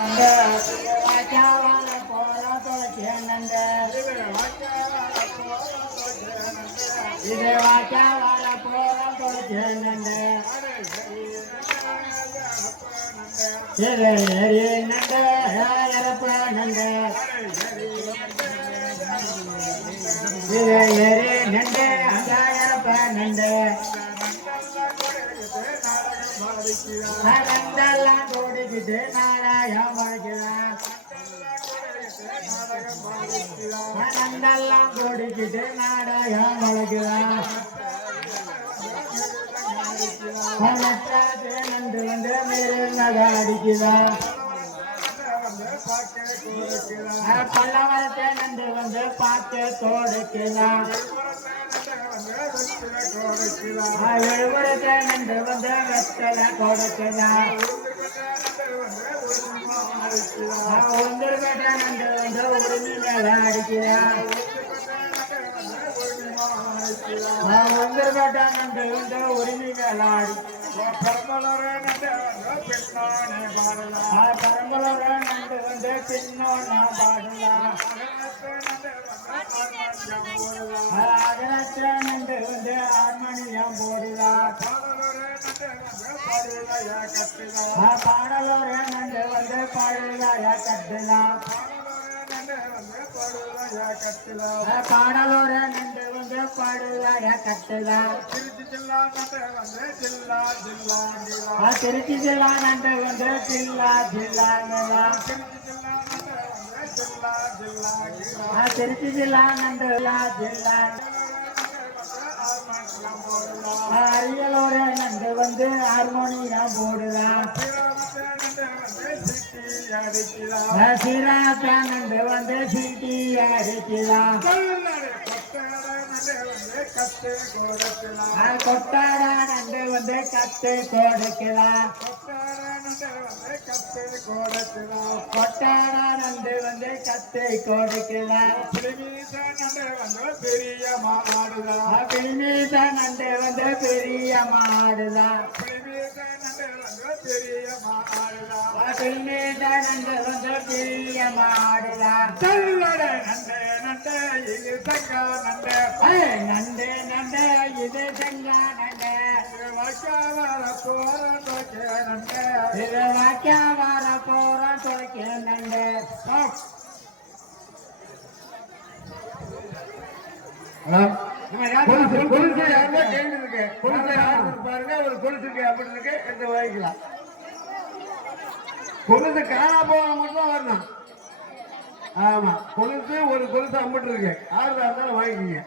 நந்த வாக்கியாவால போற தொலைச்சே நந்த இது வாக்கியாவால போற தொலைச்சே நந்த நந்த நந்த நந்த நந்தெல்லாம் கூடிக்கிட்டு நாளாயம் வாழ்கிறான் நந்தெல்லாம் கூடிக்கிட்டு நாடாயம் வளர்க்கிறான் பணத்தாது வந்து மேலே அடிக்கிறான் பல்லவரத்தை நன்று வந்து பார்த்து தோடுக்கிறான் எழுபுறத்தை வந்து வெத்தலை கொடுக்கிறான் வந்து உரிமை மேல வந்து உரிமை மேல வந்து பின்னோன்னா பாடலாம் பாடலோர நண்டு வந்து பாடலாய கட்டுலாம் பாடலோர நண்டு வந்து பாடலாய கட்டுலாம் திருச்சி ஜில்லா நண்டு வந்து ஜில்லா ஜில்லாங்கலாம் திருச்சி ஜில்லா நண்டு ஜில்லா ஜில்லா ஹார்மோனியம் போடுதான் வந்து சீட்டி அடிக்கலாம் கொட்டாடா நண்டு வந்து கத்து கொடுக்கலாம் கொட்டாடா நண்டு வந்து கத்து கொடுக்கலாம் பெரிய மாடுதான் நண்டு வந்து பெரிய மாடுதான். நண்டு வந்து பெரிய மாடுதான் தள்ளட நண்டே நண்டே இது தங்கா நண்டே ஏய், நண்டு நண்டு இது செங்கா நண்டு வாக்காவார போற தோக்கே நண்டே இது வாக்கியா வர போற துளைக்க நண்டு கொலுசு கொலுசு யாருமே கேள்வி இருக்கு கொலுசு யாரு பாருங்க ஒரு கொலுசு இருக்கு அப்படி இருக்கு எடுத்து வாங்கிக்கலாம். கொலுசு காணா மட்டும் வரணும். ஆமா கொலுசு ஒரு கொலுசு அம்பிட்டு இருக்கு. ஆறு இருந்தாலும் வாங்கிக்கோங்க.